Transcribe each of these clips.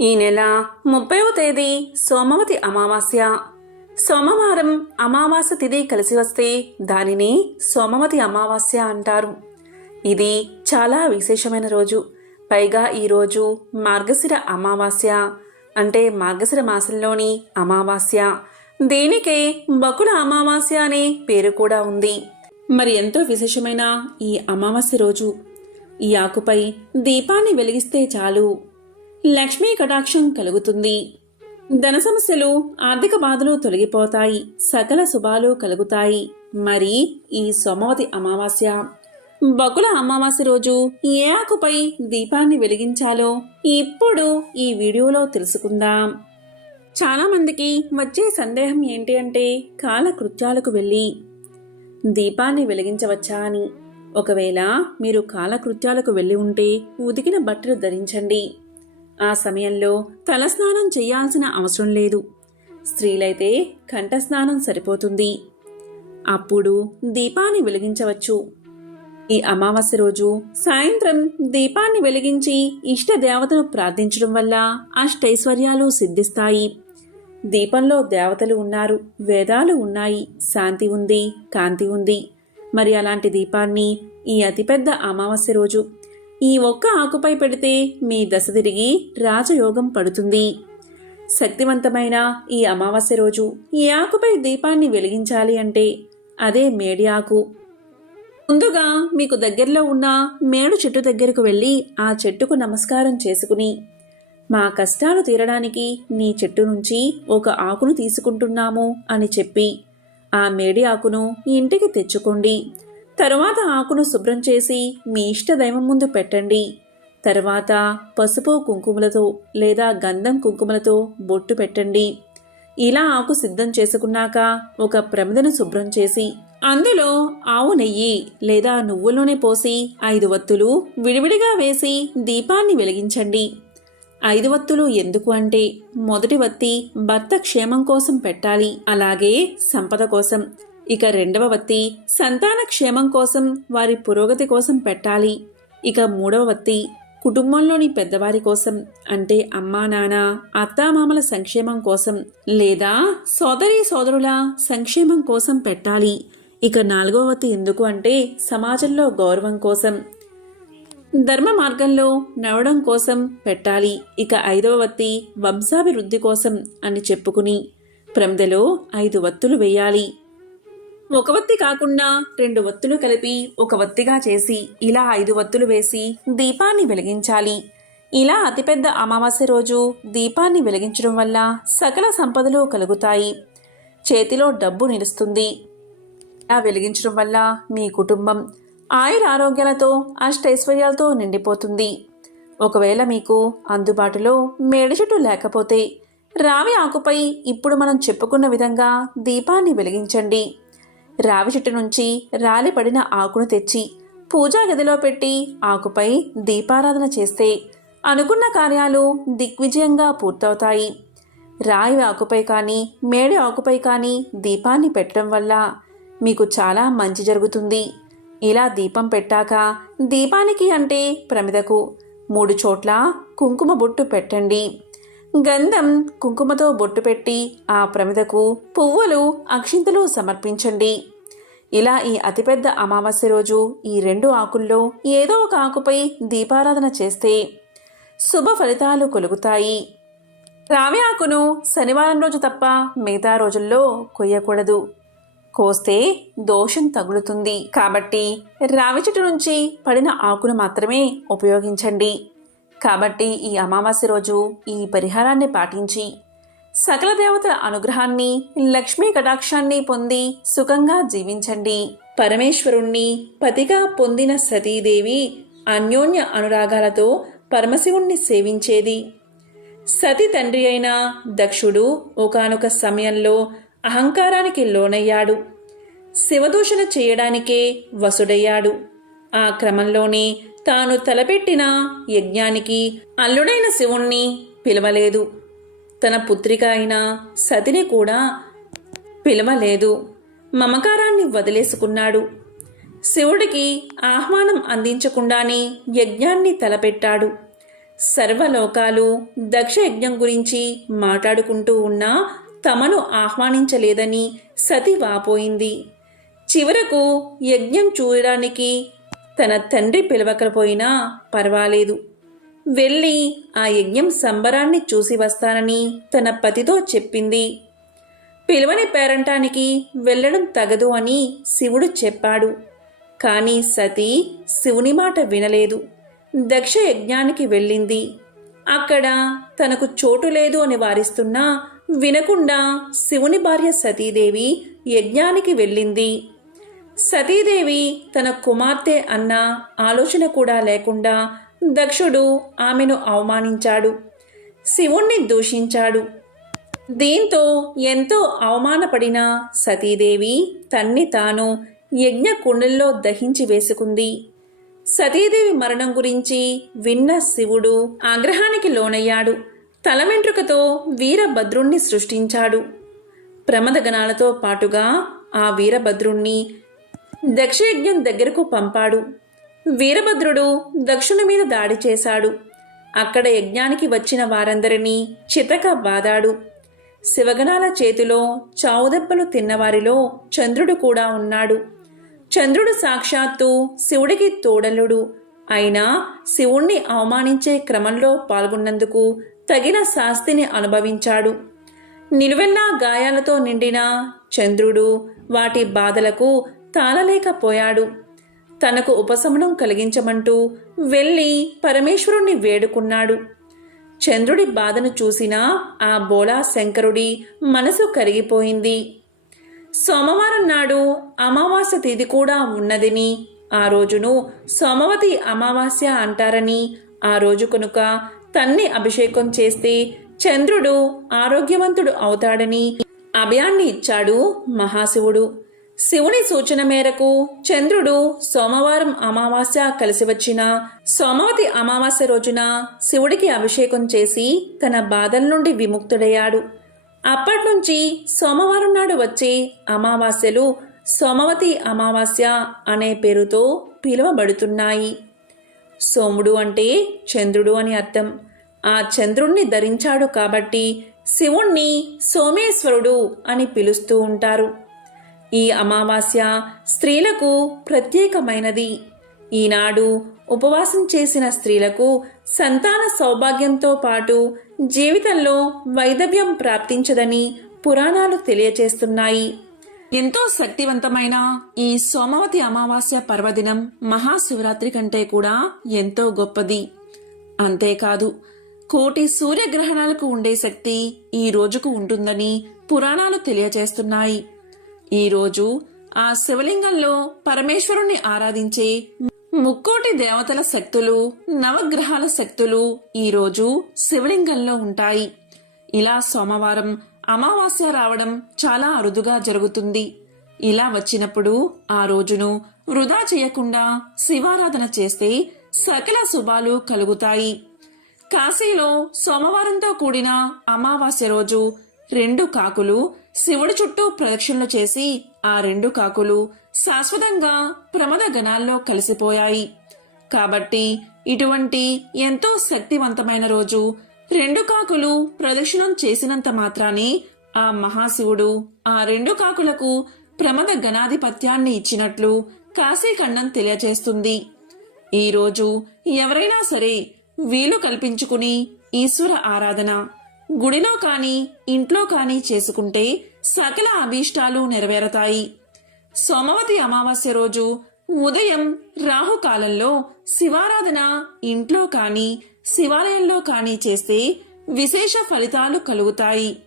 ఈ నెల ముప్పైవ తేదీ సోమవతి అమావాస్య. సోమవారం అమావాస్య తిథి కలిసి వస్తే దానిని సోమవతి అమావాస్య అంటారు. ఇది చాలా విశేషమైన రోజు. పైగా ఈ రోజు మార్గశిర అమావాస్య. అంటే మార్గశిర మాసంలోని అమావాస్య. దీనికే బకుల అమావాస్య అనే పేరు కూడా ఉంది. మరి ఎంతో విశేషమైన ఈ అమావాస్య రోజు. ఈ ఆకుపై దీపాన్ని వెలిగిస్తే చాలు. లక్ష్మీ కటాక్షం కలుగుతుంది. ధన సమస్యలు ఆర్థిక బాధలు తొలగిపోతాయి. సకల శుభాలు కలుగుతాయి. మరి ఈ సోమవతి అమావాస్య. బకుల అమావాస్య రోజు ఏ ఆకుపై దీపాన్ని వెలిగించాలో ఇప్పుడు ఈ వీడియోలో తెలుసుకుందాం. చాలా మందికి వచ్చే సందేహం ఏంటి అంటే కాలకృత్యాలకు వెళ్ళి దీపాన్ని వెలిగించవచ్చా అని. ఒకవేళ మీరు కాలకృత్యాలకు వెళ్ళి ఉంటే ఉదికిన బట్టలు ధరించండి. ఆ సమయంలో తలస్నానం చేయాల్సిన అవసరం లేదు. స్త్రీలైతే కంఠస్నానం సరిపోతుంది. అప్పుడు దీపాన్ని వెలిగించవచ్చు. ఈ అమావాస్య రోజు సాయంత్రం దీపాన్ని వెలిగించి ఇష్ట దేవతను ప్రార్థించడం వల్ల అష్టైశ్వర్యాలు సిద్ధిస్తాయి. దీపంలో దేవతలు ఉన్నారు వేదాలు ఉన్నాయి శాంతి ఉంది కాంతి ఉంది. మరి అలాంటి దీపాన్ని ఈ అతిపెద్ద అమావాస్య రోజు ఈ ఒక్క ఆకుపై పెడితే మీ దశ తిరిగి రాజయోగం పడుతుంది. శక్తివంతమైన ఈ అమావాస్య రోజు ఈ ఆకుపై దీపాన్ని వెలిగించాలి అంటే అదే మేడి ఆకు. ముందుగా మీకు దగ్గరలో ఉన్న మేడు చెట్టు దగ్గరకు వెళ్ళి ఆ చెట్టుకు నమస్కారం చేసుకుని మా కష్టాలు తీరడానికి నీ చెట్టు నుంచి ఒక ఆకును తీసుకుంటున్నాము అని చెప్పి ఆ మేడి ఆకును ఇంటికి తెచ్చుకోండి. తరువాత ఆకును శుభ్రం చేసి మీ ఇష్ట దైవం ముందు పెట్టండి. తర్వాత పసుపు కుంకుమలతో లేదా గంధం కుంకుమలతో బొట్టు పెట్టండి. ఇలా ఆకు సిద్ధం చేసుకున్నాక ఒక ప్రమిదను శుభ్రం చేసి అందులో ఆవు నెయ్యి లేదా నువ్వుల నూనె పోసి ఐదు వత్తులు విడివిడిగా వేసి దీపాన్ని వెలిగించండి. ఐదు వత్తులు ఎందుకు అంటే మొదటి వత్తి భర్త క్షేమం కోసం పెట్టాలి అలాగే సంపద కోసం. ఇక రెండవ వత్తి సంతాన క్షేమం కోసం వారి పురోగతి కోసం పెట్టాలి. ఇక మూడవ వత్తి కుటుంబంలోని పెద్దవారి కోసం అంటే అమ్మా నాన్న అత్తామామల సంక్షేమం కోసం లేదా సోదరి సోదరుల సంక్షేమం కోసం పెట్టాలి. ఇక నాలుగవ వత్తి ఎందుకు అంటే సమాజంలో గౌరవం కోసం ధర్మ మార్గంలో నడవడం కోసం పెట్టాలి. ఇక ఐదవ వత్తి వంశాభివృద్ధి కోసం అని చెప్పుకుని ప్రమిదలో ఐదు వత్తులు వేయాలి. ఒక వత్తి కాకుండా రెండు వత్తులు కలిపి ఒక వత్తిగా చేసి ఇలా ఐదు వత్తులు వేసి దీపాన్ని వెలిగించాలి. ఇలా అతిపెద్ద అమావాస్య రోజు దీపాన్ని వెలిగించడం వల్ల సకల సంపదలు కలుగుతాయి. చేతిలో డబ్బు నిలుస్తుంది. ఇలా వెలిగించడం వల్ల మీ కుటుంబం ఆయుర ఆరోగ్యాలతో అష్టైశ్వర్యాలతో నిండిపోతుంది. ఒకవేళ మీకు అందుబాటులో మేడ చెట్టు లేకపోతే రావి ఆకుపై ఇప్పుడు మనం చెప్పుకున్న విధంగా దీపాన్ని వెలిగించండి. రావి చెట్టు నుంచి రాలిపడిన ఆకును తెచ్చి పూజా గదిలో పెట్టి ఆకుపై దీపారాధన చేస్తే అనుకున్న కార్యాలు దిగ్విజయంగా పూర్తవుతాయి. రాయి ఆకుపై కానీ మేడి ఆకుపై కానీ దీపాన్ని పెట్టడం వల్ల మీకు చాలా మంచి జరుగుతుంది. ఇలా దీపం పెట్టాక దీపానికి అంటే ప్రమిదకు మూడు చోట్ల కుంకుమ బొట్టు పెట్టండి. గంధం కుంకుమతో బొట్టు పెట్టి ఆ ప్రమిదకు పువ్వులు అక్షింతలు సమర్పించండి. ఇలా ఈ అతిపెద్ద అమావాస్య రోజు ఈ రెండు ఆకుల్లో ఏదో ఒక ఆకుపై దీపారాధన చేస్తే శుభ ఫలితాలు కొలుగుతాయి. రావి ఆకును శనివారం రోజు తప్ప మిగతా రోజుల్లో కొయ్యకూడదు. కోస్తే దోషం తగులుతుంది. కాబట్టి రావి చెట్టు నుంచి పడిన ఆకును మాత్రమే ఉపయోగించండి. కాబట్టి ఈ అమావాస్య రోజు ఈ పరిహారాన్ని పాటించి సకల దేవతల అనుగ్రహాన్ని లక్ష్మీ కటాక్షాన్ని పొంది సుఖంగా జీవించండి. పరమేశ్వరుణ్ణి పతిగా పొందిన సతీదేవి అన్యోన్య అనురాగాలతో పరమశివుణ్ణి సేవించేది. సతి తండ్రి అయిన దక్షుడు ఒకానొక సమయంలో అహంకారానికి లోనయ్యాడు. శివదూషణ చేయడానికే వసుడయ్యాడు. ఆ క్రమంలోనే తాను తలపెట్టిన యజ్ఞానికి అల్లుడైన శివుణ్ణి పిలవలేదు. తన పుత్రిక అయిన సతిని కూడా పిలవలేదు. మమకారాన్ని వదిలేసుకున్నాడు. శివుడికి ఆహ్వానం అందించకుండానే యజ్ఞాన్ని తలపెట్టాడు. సర్వలోకాలు దక్ష యజ్ఞం గురించి మాట్లాడుకుంటూ ఉన్నా తమను ఆహ్వానించలేదని సతి వాపోయింది. చివరకు యజ్ఞం చూడడానికి తన తండ్రి పిలవకపోయినా పర్వాలేదు. వెళ్ళి ఆ యజ్ఞం సంబరాన్ని చూసి వస్తానని తన పతితో చెప్పింది. పిలువని పేరంటానికి వెళ్ళడం తగదు అని శివుడు చెప్పాడు. కానీ సతీ శివుని మాట వినలేదు. దక్ష యజ్ఞానికి వెళ్ళింది. అక్కడ తనకు చోటు లేదు అని వారిస్తున్నా వినకుండా శివుని భార్య సతీదేవి యజ్ఞానికి వెళ్ళింది. సతీదేవి తన కుమార్తె అన్న ఆలోచన కూడా లేకుండా దక్షుడు ఆమెను అవమానించాడు. శివుణ్ణి దూషించాడు. దీంతో ఎంతో అవమానపడిన సతీదేవి తన్ని తాను యజ్ఞ కుండల్లో దహించి వేసుకుంది. సతీదేవి మరణం గురించి విన్న శివుడు ఆగ్రహానికి లోనయ్యాడు. తల వెంట్రుకతో వీరభద్రుణ్ణి సృష్టించాడు. ప్రమదగణాలతో పాటుగా ఆ వీరభద్రుణ్ణి దక్షయజ్ఞం దగ్గరకు పంపాడు. వీరభద్రుడు దక్షుని మీద దాడి చేశాడు. అక్కడ యజ్ఞానికి వచ్చిన వారందరినీ చితక బాదాడు. శివగణాల చేతిలో చావుదెబ్బలు తిన్నవారిలో చంద్రుడు కూడా ఉన్నాడు. చంద్రుడు సాక్షాత్తు శివుడికి తోడలుడు అయినా శివుణ్ణి అవమానించే క్రమంలో పాల్గొన్నందుకు తగిన శాస్తిని అనుభవించాడు. నిలువెల్లా గాయాలతో నిండిన చంద్రుడు వాటి బాధలకు తాళలేకపోయాడు. తనకు ఉపశమనం కలిగించమంటూ వెళ్ళి పరమేశ్వరుణ్ణి వేడుకున్నాడు. చంద్రుడి బాధను చూసిన ఆ బోలా శంకరుడి మనసు కరిగిపోయింది. సోమవారం నాడు అమావాస్య తిథి కూడా ఉన్నదని ఆ రోజును సోమవతి అమావాస్య అంటారని ఆ రోజు కనుక తన్ని అభిషేకం చేస్తే చంద్రుడు ఆరోగ్యవంతుడు అవుతాడని అభయాన్ని ఇచ్చాడు మహాశివుడు. శివుని సూచన మేరకు చంద్రుడు సోమవారం అమావాస్య కలిసి వచ్చిన సోమవతి అమావాస్య రోజున శివుడికి అభిషేకం చేసి తన బాధల నుండి విముక్తుడయ్యాడు. అప్పట్నుంచి సోమవారం నాడు వచ్చే అమావాస్యలు సోమవతి అమావాస్య అనే పేరుతో పిలువబడుతున్నాయి. సోముడు అంటే చంద్రుడు అని అర్థం. ఆ చంద్రుణ్ణి ధరించాడు కాబట్టి శివుణ్ణి సోమేశ్వరుడు అని పిలుస్తూ ఉంటారు. ఈ అమావాస్య స్త్రీలకు ప్రత్యేకమైనది. ఈనాడు ఉపవాసం చేసిన స్త్రీలకు సంతాన సౌభాగ్యంతో పాటు జీవితంలో వైదవ్యం ప్రాప్తించదని పురాణాలు తెలియచేస్తున్నాయి. ఎంతో శక్తివంతమైన ఈ సోమవతి అమావాస్య పర్వదినం మహాశివరాత్రి కంటే కూడా ఎంతో గొప్పది. అంతేకాదు కోటి సూర్యగ్రహణాలకు ఉండే శక్తి ఈ రోజుకు ఉంటుందని పురాణాలు తెలియచేస్తున్నాయి. ఈ రోజు ఆ శివలింగంలో పరమేశ్వరుణ్ణి ఆరాధించే ముక్కోటి దేవతల శక్తులు నవగ్రహాల శక్తులు ఈ రోజు శివలింగంలో ఉంటాయి. ఇలా సోమవారం అమావాస్య రావడం చాలా అరుదుగా జరుగుతుంది. ఇలా వచ్చినప్పుడు ఆ రోజును వృధా చేయకుండా శివారాధన చేస్తే సకల శుభాలు కలుగుతాయి. కాశీలో సోమవారంతో కూడిన అమావాస్య రోజు రెండు కాకులు శివుడి చుట్టూ ప్రదక్షిణలు చేసి ఆ రెండు కాకులు శాశ్వతంగా ప్రమద గణాల్లో కలిసిపోయాయి. కాబట్టి ఇటువంటి ఎంతో శక్తివంతమైన రోజు రెండు కాకులు ప్రదక్షిణం చేసినంత మాత్రానే ఆ మహాశివుడు ఆ రెండు కాకులకు ప్రమద గణాధిపత్యాన్ని ఇచ్చినట్లు కాశీఖండం తెలియజేస్తుంది ఈ రోజు ఎవరైనా సరే వీలు కల్పించుకుని ఈశ్వర ఆరాధన గుడిలో కాని ఇంట్లో కాని చేసుకుంటే సకల అభీష్టాలు నెరవేరతాయి. సోమవతి అమావాస్య రోజు ఉదయం రాహుకాలంలో శివారాధన ఇంట్లో కాని శివాలయంలో కాని చేస్తే విశేష ఫలితాలు కలుగుతాయి.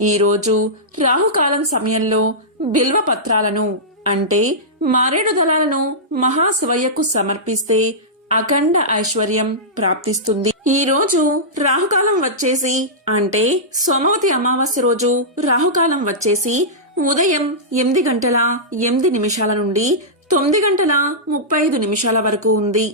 ఈరోజు రాహుకాలం సమయంలో బిల్వ పత్రాలను అంటే మారేడు దళాలను మహాశివయ్యకు సమర్పిస్తే అఖండ ఐశ్వర్యం ప్రాప్తిస్తుంది. ఈ రోజు రాహుకాలం వచ్చేసి అంటే సోమవతి అమావాస్య రోజు రాహుకాలం వచ్చేసి ఉదయం ఎనిమిది గంటల ఎనిమిది నిమిషాల నుండి తొమ్మిది గంటల ముప్పై ఐదు నిమిషాల వరకు ఉంది.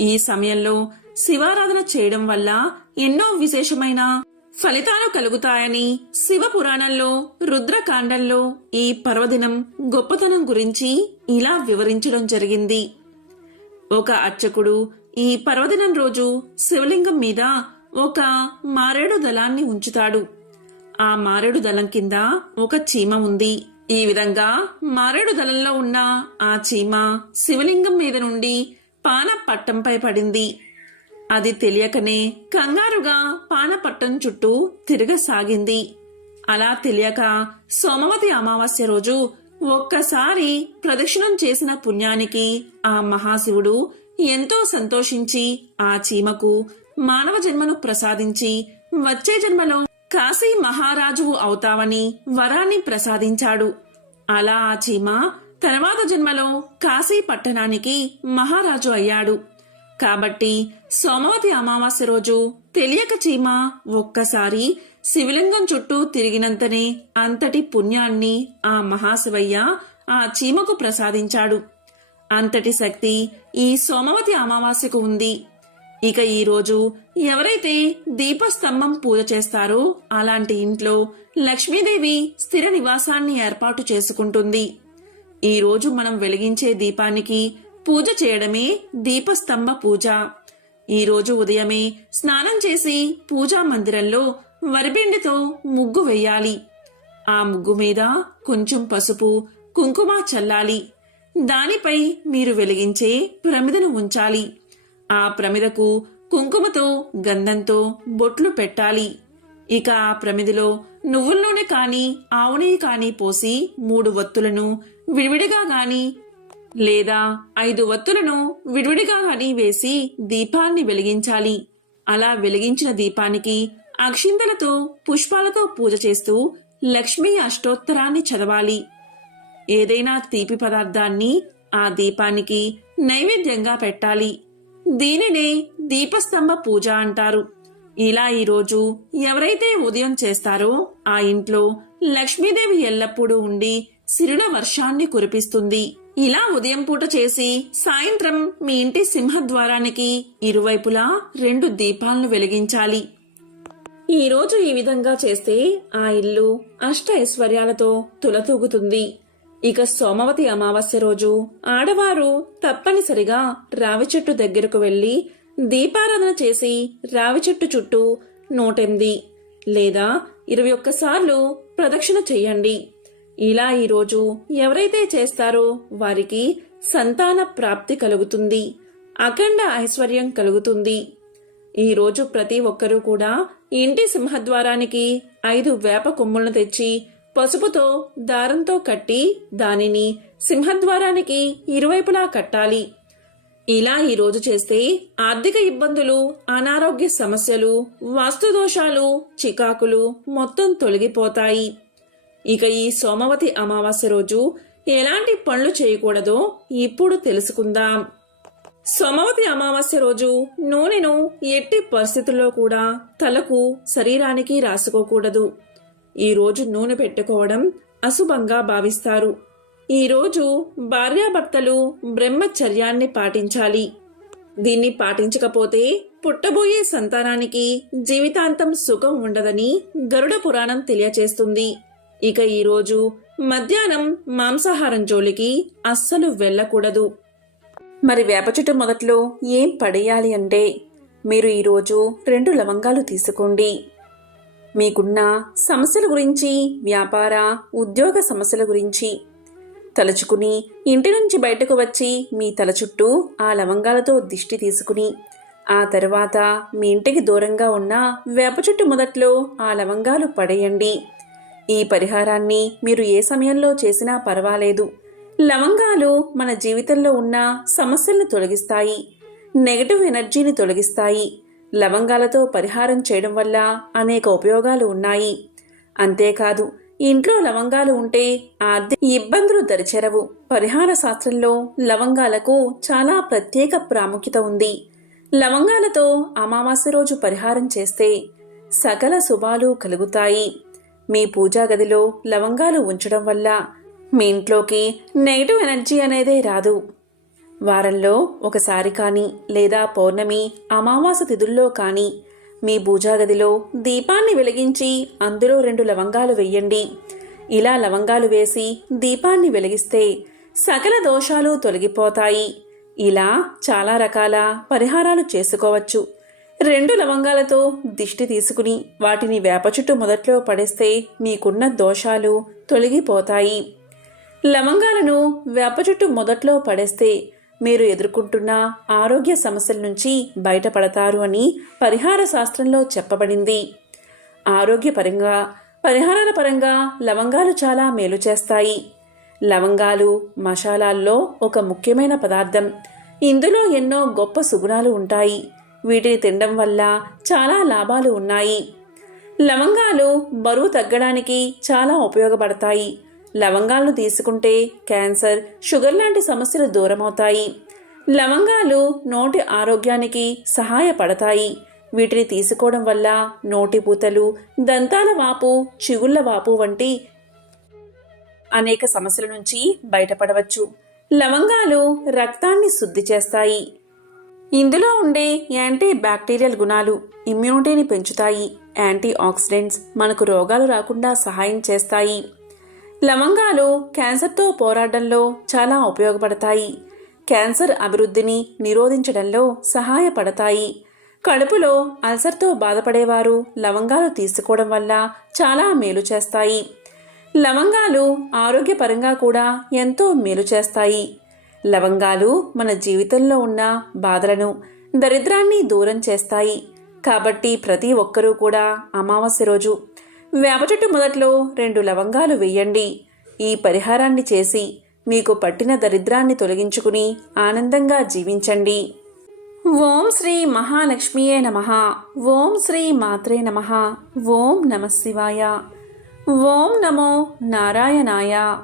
ఈ సమయంలో శివారాధన చేయడం వల్ల ఎన్నో విశేషమైన ఫలితాలు కలుగుతాయని శివ పురాణంలో రుద్రకాండంలో ఈ పర్వదినం గొప్పతనం గురించి ఇలా వివరించడం జరిగింది. ఒక అర్చకుడు ఈ పర్వదినం రోజు శివలింగం మీద ఒక మారేడు దళాన్ని ఉంచుతాడు. ఆ మారేడు దళం కింద ఒక చీమ ఉంది. ఈ విధంగా మారేడు దళంలో ఉన్న ఆ చీమ శివలింగం మీద నుండి పాన పట్టంపై పడింది. అది తెలియకనే కంగారుగా పానపట్టం చుట్టూ తిరగసాగింది. అలా తెలియక సోమవతి అమావాస్య రోజు ఒక్కసారి ప్రదక్షిణం చేసిన పుణ్యానికి ఆ మహాశివుడు ఎంతో సంతోషించి ఆ చీమకు మానవ జన్మను ప్రసాదించి వచ్చే జన్మలో కాశీ మహారాజువు అవుతావని వరాన్ని ప్రసాదించాడు. అలా ఆ చీమ తర్వాత జన్మలో కాశీ పట్టణానికి మహారాజు అయ్యాడు. కాబట్టి సోమవతి అమావాస్య రోజు తెలియక చీమ ఒక్కసారి శివలింగం చుట్టూ తిరిగినంతనే అంతటి పుణ్యాన్ని ఆ మహాశివయ్య ఆ చీమకు ప్రసాదించాడు. అంతటి శక్తి ఈ సోమవతి అమావాస్యకు ఉంది. ఇక ఈరోజు ఎవరైతే దీపస్తంభం పూజ చేస్తారో అలాంటి ఇంట్లో లక్ష్మీదేవి స్థిర నివాసాన్ని ఏర్పాటు చేసుకుంటుంది. ఈరోజు మనం వెలిగించే దీపానికి పూజ చేయడమే దీపస్తంభ పూజ. ఈరోజు ఉదయమే స్నానం చేసి పూజా మందిరంలో వరిబిండితో ముగ్గు వేయాలి. ఆ ముగ్గు మీద కొంచెం పసుపు కుంకుమ చల్లాలి. దానిపై మీరు వెలిగించే ప్రమిదను ఉంచాలి. ఆ ప్రమిదకు కుంకుమతో గంధంతో బొట్లు పెట్టాలి. ఇక ఆ ప్రమిదిలో నువ్వుల నూనె కానీ ఆవు నెయ్యి పోసి మూడు వత్తులను విడివిడిగా గాని లేదా ఐదు వత్తులను విడివిడిగా గాని వేసి దీపాన్ని వెలిగించాలి. అలా వెలిగించిన దీపానికి అక్షింతలతో పుష్పాలతో పూజ చేస్తూ లక్ష్మీ అష్టోత్తరాన్ని చదవాలి. ఏదైనా తీపి పదార్థాన్ని ఆ దీపానికి నైవేద్యంగా పెట్టాలి. దీనినే దీపస్తంభ పూజ అంటారు. ఇలా ఈరోజు ఎవరైతే ఉదయం చేస్తారో ఆ ఇంట్లో లక్ష్మీదేవి ఎల్లప్పుడూ ఉండి సిరుల వర్షాన్ని కురిపిస్తుంది. ఇలా ఉదయం పూట చేసి సాయంత్రం మీ ఇంటి సింహద్వారానికి ఇరువైపులా రెండు దీపాలను వెలిగించాలి. ఈరోజు ఈ విధంగా చేస్తే ఆ ఇల్లు అష్ట ఐశ్వర్యాలతో తులతూగుతుంది. ఇక సోమవతి అమావాస్య రోజు ఆడవారు తప్పనిసరిగా రావి చెట్టు దగ్గరకు వెళ్ళి దీపారాధన చేసి రావి చెట్టు చుట్టూ నూటెనిమిది లేదా ఇరవై ఒక్కసార్లు ప్రదక్షిణ చెయ్యండి ఇలా ఈరోజు ఎవరైతే చేస్తారో వారికి సంతాన ప్రాప్తి కలుగుతుంది అఖండ ఐశ్వర్యం కలుగుతుంది. ఈరోజు ప్రతి ఒక్కరూ కూడా ఇంటి సింహద్వారానికి ఐదు వేప కొమ్ములను తెచ్చి పసుపుతో దారంతో కట్టి దానిని సింహద్వారానికి ఇరువైపులా కట్టాలి. ఇలా ఈరోజు చేస్తే ఆర్థిక ఇబ్బందులు అనారోగ్య సమస్యలు వాస్తు దోషాలు చికాకులు మొత్తం తొలగిపోతాయి. ఇక ఈ సోమవతి అమావాస్య రోజు ఎలాంటి పనులు చేయకూడదో ఇప్పుడు తెలుసుకుందాం. సోమవతి అమావాస్య రోజు నూనెను ఎట్టి పరిస్థితుల్లో కూడా తలకు శరీరానికి రాసుకోకూడదు. ఈ రోజు నూనె పెట్టుకోవడం అశుభంగా భావిస్తారు. ఈ రోజు భార్యాభర్తలు బ్రహ్మచర్యాన్ని పాటించాలి. దీన్ని పాటించకపోతే పుట్టబోయే సంతానానికి జీవితాంతం సుఖం ఉండదని గరుడ పురాణం తెలియచేస్తుంది. ఇక ఈరోజు మధ్యాహ్నం మాంసాహారం జోలికి అస్సలు వెళ్ళకూడదు. మరి వేప చెట్టు మొదట్లో ఏం పడేయాలి అంటే? మీరు ఈరోజు రెండు లవంగాలు తీసుకోండి. మీకున్న సమస్యల గురించి వ్యాపార ఉద్యోగ సమస్యల గురించి తలుచుకుని ఇంటి నుంచి బయటకు వచ్చి మీ తల చుట్టూ ఆ లవంగాలతో దిష్టి తీసుకుని ఆ తర్వాత మీ ఇంటికి దూరంగా ఉన్న వేప చెట్టు మొదట్లో ఆ లవంగాలు పడేయండి. ఈ పరిహారాన్ని మీరు ఏ సమయంలో చేసినా పర్వాలేదు. లవంగాలు మన జీవితంలో ఉన్న సమస్యలను తొలగిస్తాయి నెగటివ్ ఎనర్జీని తొలగిస్తాయి. లవంగాలతో పరిహారం చేయడం వల్ల అనేక ఉపయోగాలు ఉన్నాయి. అంతేకాదు ఇంట్లో లవంగాలు ఉంటే ఆర్థిక ఇబ్బందులు దరిచేరవు. పరిహార శాస్త్రంలో లవంగాలకు చాలా ప్రత్యేక ప్రాముఖ్యత ఉంది. లవంగాలతో అమావాస్య రోజు పరిహారం చేస్తే సకల శుభాలు కలుగుతాయి. మీ పూజా గదిలో లవంగాలు ఉంచడం వల్ల మీ ఇంట్లోకి నెగిటివ్ ఎనర్జీ అనేదే రాదు. వారంలో ఒకసారి కానీ లేదా పౌర్ణమి అమావాస తిథుల్లో కానీ మీ పూజాగదిలో దీపాన్ని వెలిగించి అందులో రెండు లవంగాలు వెయ్యండి. ఇలా లవంగాలు వేసి దీపాన్ని వెలిగిస్తే సకల దోషాలు తొలగిపోతాయి. ఇలా చాలా రకాల పరిహారాలు చేసుకోవచ్చు. రెండు లవంగాలతో దిష్టి తీసుకుని వాటిని వేప చుట్టూ మొదట్లో పడేస్తే మీకున్న దోషాలు తొలగిపోతాయి. లవంగాలను వేప చుట్టూ మొదట్లో పడేస్తే మీరు ఎదుర్కొంటున్న ఆరోగ్య సమస్యల నుంచి బయటపడతారు అని పరిహార శాస్త్రంలో చెప్పబడింది. ఆరోగ్యపరంగా పరిహారాల పరంగా లవంగాలు చాలా మేలు చేస్తాయి. లవంగాలు మసాలాల్లో ఒక ముఖ్యమైన పదార్థం. ఇందులో ఎన్నో గొప్ప సుగుణాలు ఉంటాయి. వీటిని తినడం వల్ల చాలా లాభాలు ఉన్నాయి. లవంగాలు బరువు తగ్గడానికి చాలా ఉపయోగపడతాయి. లవంగాలను తీసుకుంటే క్యాన్సర్ షుగర్ లాంటి సమస్యలు దూరమవుతాయి. లవంగాలు నోటి ఆరోగ్యానికి సహాయపడతాయి. వీటిని తీసుకోవడం వల్ల నోటి పూతలు దంతాల వాపు చిగుళ్ళ వాపు వంటి అనేక సమస్యల నుంచి బయటపడవచ్చు. లవంగాలు రక్తాన్ని శుద్ధి చేస్తాయి. ఇందులో ఉండే యాంటీ బ్యాక్టీరియల్ గుణాలు ఇమ్యూనిటీని పెంచుతాయి. యాంటీ ఆక్సిడెంట్స్ మనకు రోగాలు రాకుండా సహాయం చేస్తాయి. లవంగాలు క్యాన్సర్తో పోరాడడంలో చాలా ఉపయోగపడతాయి. క్యాన్సర్ అభివృద్ధిని నిరోధించడంలో సహాయపడతాయి. కడుపులో అల్సర్తో బాధపడేవారు లవంగాలు తీసుకోవడం వల్ల చాలా మేలు చేస్తాయి. లవంగాలు ఆరోగ్యపరంగా కూడా ఎంతో మేలు చేస్తాయి. లవంగాలు మన జీవితంలో ఉన్న బాధలను దరిద్రాన్ని దూరం చేస్తాయి. కాబట్టి ప్రతి ఒక్కరూ కూడా అమావాస్య రోజు వేప చెట్టు మొదట్లో రెండు లవంగాలు వేయండి. ఈ పరిహారాన్ని చేసి మీకు పట్టిన దరిద్రాన్ని తొలగించుకుని ఆనందంగా జీవించండి. ఓం శ్రీ మహాలక్ష్మియే నమ. ఓం శ్రీ మాత్రే నమ. ఓం నమ శివాయ. ఓం నమో నారాయణాయ.